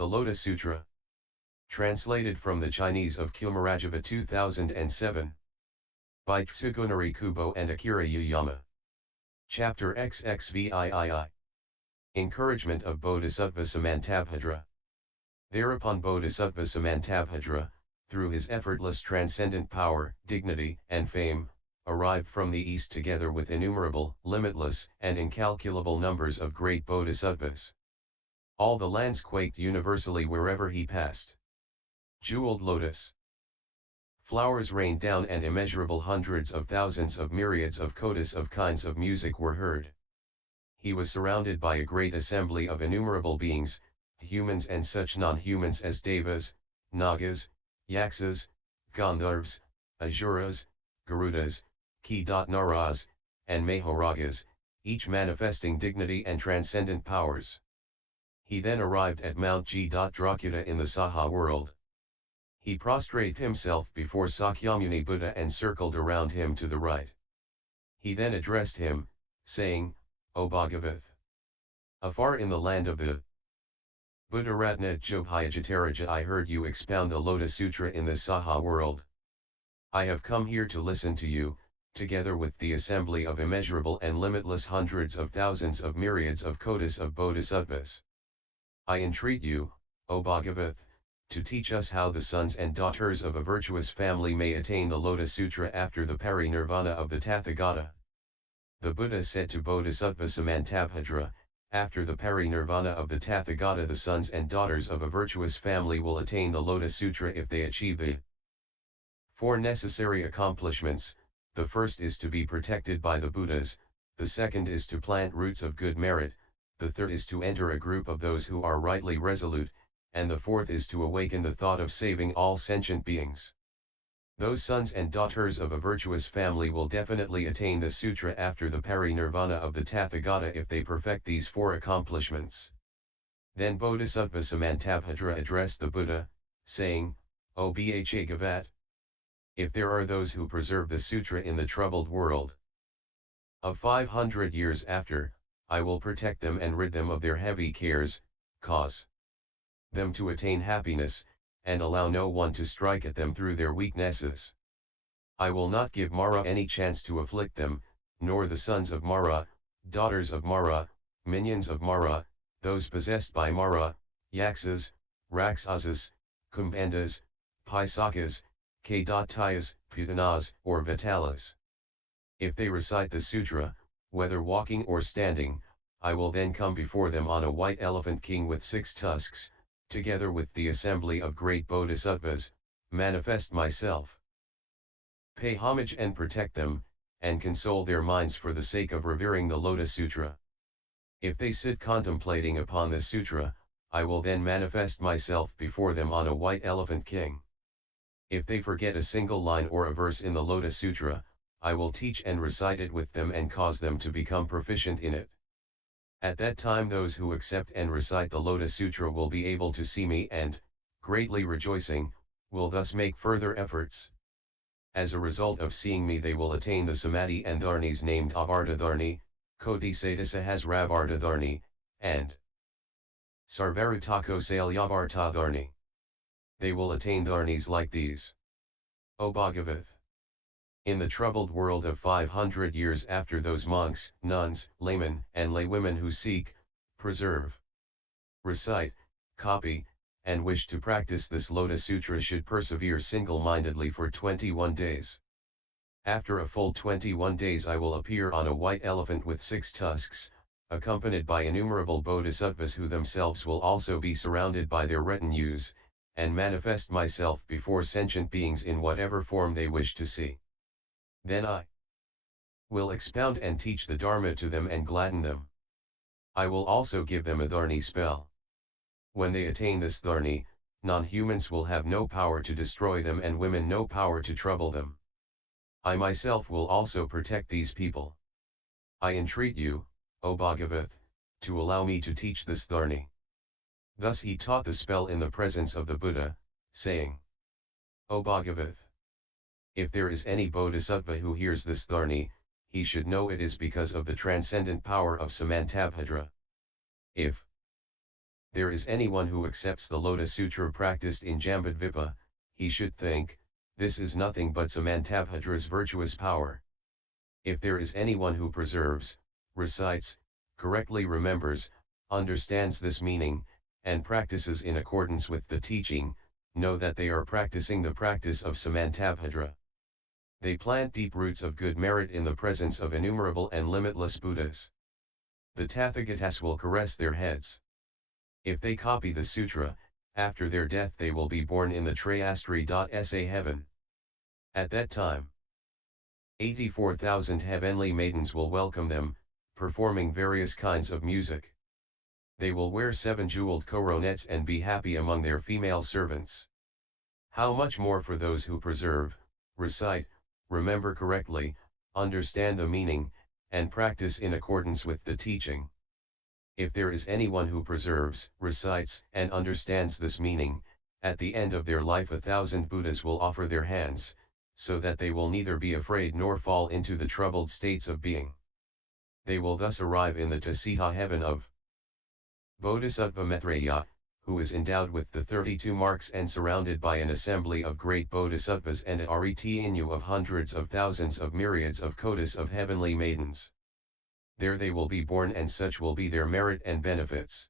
The Lotus Sutra. Translated from the Chinese of Kiṃnaras 2007. By Tsukunari Kubo and Akira Yuyama. Chapter XXVIII. Encouragement of Bodhisattva Samantabhadra. Thereupon Bodhisattva Samantabhadra, through his effortless transcendent power, dignity, and fame, arrived from the east together with innumerable, limitless, and incalculable numbers of great bodhisattvas. All the lands quaked universally wherever he passed. Jeweled lotus flowers rained down, and immeasurable hundreds of thousands of myriads of kotis of kinds of music were heard. He was surrounded by a great assembly of innumerable beings, humans and such non-humans as devas, nagas, yaksas, gandharvas, asuras, garudas, kiṃnaras, and mahoragas, each manifesting dignity and transcendent powers. He then arrived at Mount Gṛdhrakuta in the Saha world. He prostrated himself before Sakyamuni Buddha and circled around him to the right. He then addressed him, saying, "O Bhagavat! Afar in the land of the Buddha Ratnatejo'bhyudgataraja I heard you expound the Lotus Sutra in the Saha world. I have come here to listen to you, together with the assembly of immeasurable and limitless hundreds of thousands of myriads of kotis of bodhisattvas. I entreat you, O Bhagavat, to teach us how the sons and daughters of a virtuous family may attain the Lotus Sutra after the parinirvana of the Tathagata." The Buddha said to Bodhisattva Samantabhadra, "After the parinirvana of the Tathagata the sons and daughters of a virtuous family will attain the Lotus Sutra if they achieve the four necessary accomplishments. The first is to be protected by the Buddhas, the second is to plant roots of good merit, the third is to enter a group of those who are rightly resolute, and the fourth is to awaken the thought of saving all sentient beings. Those sons and daughters of a virtuous family will definitely attain the sutra after the parinirvana of the Tathagata if they perfect these four accomplishments." Then Bodhisattva Samantabhadra addressed the Buddha, saying, "O Bhagavat! If there are those who preserve the sutra in the troubled world of 500 years after, I will protect them and rid them of their heavy cares, cause them to attain happiness, and allow no one to strike at them through their weaknesses. I will not give Mara any chance to afflict them, nor the sons of Mara, daughters of Mara, minions of Mara, those possessed by Mara, yaksas, raksasas, kuṃnaras, pisakas, daugh-ters, putanas, or vitalas. If they recite the sutra, whether walking or standing, I will then come before them on a white elephant king with 6 tusks, together with the assembly of great bodhisattvas, manifest myself, pay homage and protect them, and console their minds for the sake of revering the Lotus Sutra. If they sit contemplating upon the sutra, I will then manifest myself before them on a white elephant king. If they forget a single line or a verse in the Lotus Sutra, I will teach and recite it with them and cause them to become proficient in it. At that time those who accept and recite the Lotus Sutra will be able to see me and, greatly rejoicing, will thus make further efforts. As a result of seeing me they will attain the samadhi and dharnis named avardha-dharni, kotisattasahasravardha-dharni, and sarvarutako-salyavarta-dharni. They will attain dharnis like these. O Bhagavat! In the troubled world of 500 years after, those monks, nuns, laymen, and laywomen who seek, preserve, recite, copy, and wish to practice this Lotus Sutra should persevere single-mindedly for 21 days. After a full 21 days I will appear on a white elephant with 6 tusks, accompanied by innumerable bodhisattvas who themselves will also be surrounded by their retinues, and manifest myself before sentient beings in whatever form they wish to see. Then I will expound and teach the Dharma to them and gladden them. I will also give them a dharni spell. When they attain this dharni, non-humans will have no power to destroy them and women no power to trouble them. I myself will also protect these people. I entreat you, O Bhagavat, to allow me to teach this dharni." Thus he taught the spell in the presence of the Buddha, saying, "O Bhagavat! If there is any bodhisattva who hears this dharni, he should know it is because of the transcendent power of Samantabhadra. If there is anyone who accepts the Lotus Sutra practiced in Jambudvipa, he should think, this is nothing but Samantabhadra's virtuous power. If there is anyone who preserves, recites, correctly remembers, understands this meaning, and practices in accordance with the teaching, know that they are practicing the practice of Samantabhadra. They plant deep roots of good merit in the presence of innumerable and limitless Buddhas. The Tathagatas will caress their heads. If they copy the sutra, after their death they will be born in the Trayastri.sa heaven. At that time, 84,000 heavenly maidens will welcome them, performing various kinds of music. They will wear 7 jeweled coronets and be happy among their female servants. How much more for those who preserve, recite, remember correctly, understand the meaning, and practice in accordance with the teaching. If there is anyone who preserves, recites, and understands this meaning, at the end of their life 1,000 Buddhas will offer their hands, so that they will neither be afraid nor fall into the troubled states of being. They will thus arrive in the Tasita heaven of Bodhisattva Maitreya, who is endowed with the 32 marks and surrounded by an assembly of great bodhisattvas and a retinue of hundreds of thousands of myriads of kotis of heavenly maidens. There they will be born, and such will be their merit and benefits.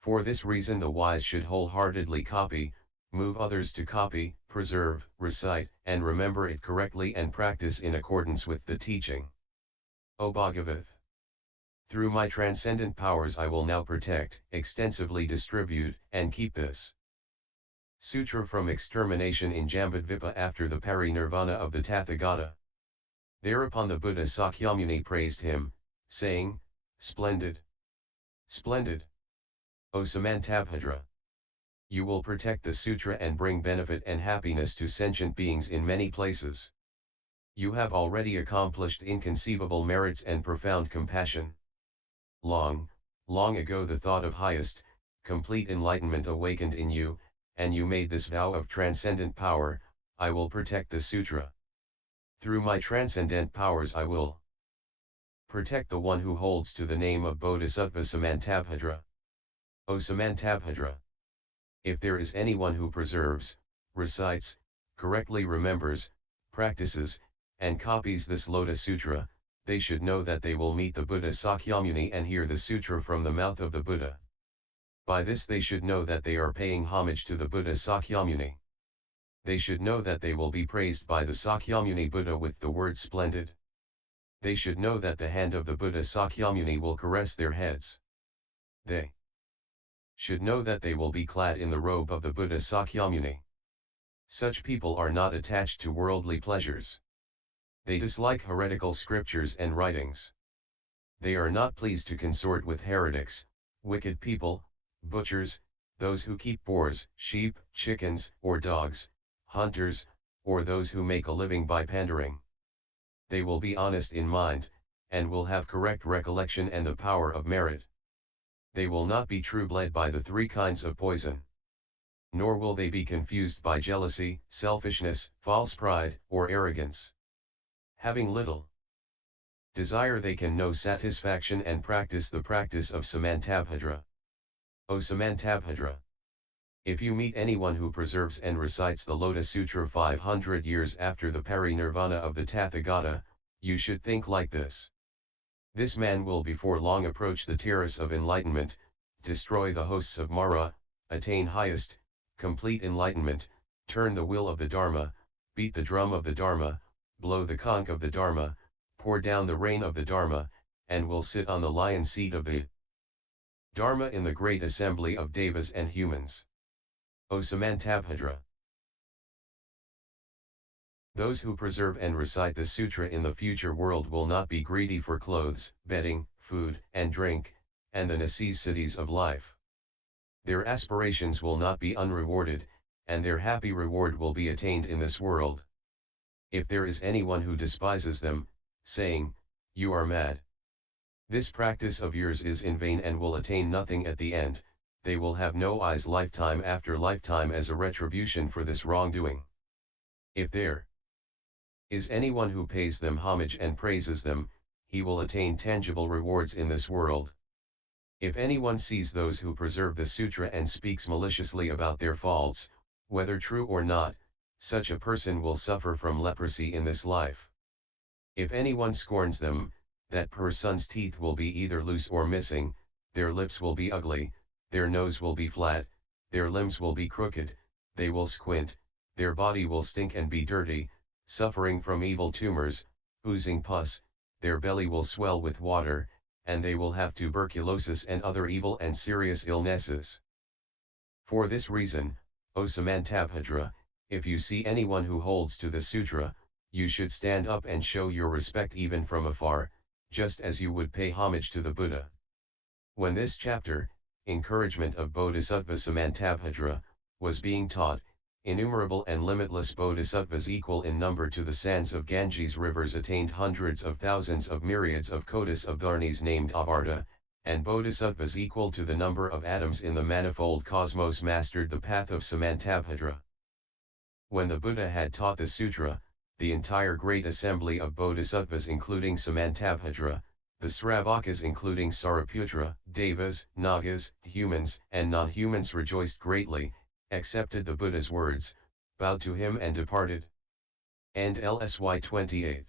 For this reason the wise should wholeheartedly copy, move others to copy, preserve, recite, and remember it correctly and practice in accordance with the teaching. O Bhagavat! Through my transcendent powers I will now protect, extensively distribute, and keep this sutra from extermination in Jambudvipa after the parinirvana of the Tathagata. Thereupon the Buddha Sakyamuni praised him, saying, Splendid! Splendid! O Samantabhadra! You will protect the sutra and bring benefit and happiness to sentient beings in many places. You have already accomplished inconceivable merits and profound compassion. Long, long ago the thought of highest, complete enlightenment awakened in you, and you made this vow of transcendent power, I will protect the sutra. Through my transcendent powers I will protect the one who holds to the name of Bodhisattva Samantabhadra. O Samantabhadra! If there is anyone who preserves, recites, correctly remembers, practices, and copies this Lotus Sutra, they should know that they will meet the Buddha Sakyamuni and hear the sutra from the mouth of the Buddha. By this they should know that they are paying homage to the Buddha Sakyamuni. They should know that they will be praised by the Sakyamuni Buddha with the word splendid. They should know that the hand of the Buddha Sakyamuni will caress their heads. They should know that they will be clad in the robe of the Buddha Sakyamuni. Such people are not attached to worldly pleasures. They dislike heretical scriptures and writings. They are not pleased to consort with heretics, wicked people, butchers, those who keep boars, sheep, chickens, or dogs, hunters, or those who make a living by pandering. They will be honest in mind, and will have correct recollection and the power of merit. They will not be troubled by the 3 kinds of poison. Nor will they be confused by jealousy, selfishness, false pride, or arrogance. Having little desire they can know satisfaction and practice the practice of Samantabhadra. O Samantabhadra! If you meet anyone who preserves and recites the Lotus Sutra 500 years after the parinirvana of the Tathagata, you should think like this. This man will before long approach the terrace of enlightenment, destroy the hosts of Mara, attain highest, complete enlightenment, turn the wheel of the Dharma, beat the drum of the Dharma, blow the conch of the Dharma, pour down the rain of the Dharma, and will sit on the lion seat of the Dharma in the great assembly of devas and humans. O Samantabhadra! Those who preserve and recite the sutra in the future world will not be greedy for clothes, bedding, food, and drink, and the necessities of life. Their aspirations will not be unrewarded, and their happy reward will be attained in this world. If there is anyone who despises them, saying, You are mad. This practice of yours is in vain and will attain nothing at the end, they will have no eyes lifetime after lifetime as a retribution for this wrongdoing. If there is anyone who pays them homage and praises them, he will attain tangible rewards in this world. If anyone sees those who preserve the sutra and speaks maliciously about their faults, whether true or not, such a person will suffer from leprosy in this life. If anyone scorns them, that person's teeth will be either loose or missing, their lips will be ugly, their nose will be flat, their limbs will be crooked, they will squint, their body will stink and be dirty, suffering from evil tumors, oozing pus, their belly will swell with water, and they will have tuberculosis and other evil and serious illnesses. For this reason, O Samantabhadra, if you see anyone who holds to the sutra, you should stand up and show your respect even from afar, just as you would pay homage to the Buddha. When this chapter, Encouragement of Bodhisattva Samantabhadra, was being taught, innumerable and limitless bodhisattvas equal in number to the sands of Ganges rivers attained hundreds of thousands of myriads of kotis of dharnis named avarta, and bodhisattvas equal to the number of atoms in the manifold cosmos mastered the path of Samantabhadra. When the Buddha had taught the sutra, the entire great assembly of bodhisattvas including Samantabhadra, the Sravakas including Sariputra, devas, nagas, humans and non-humans rejoiced greatly, accepted the Buddha's words, bowed to him and departed. And LSY 28.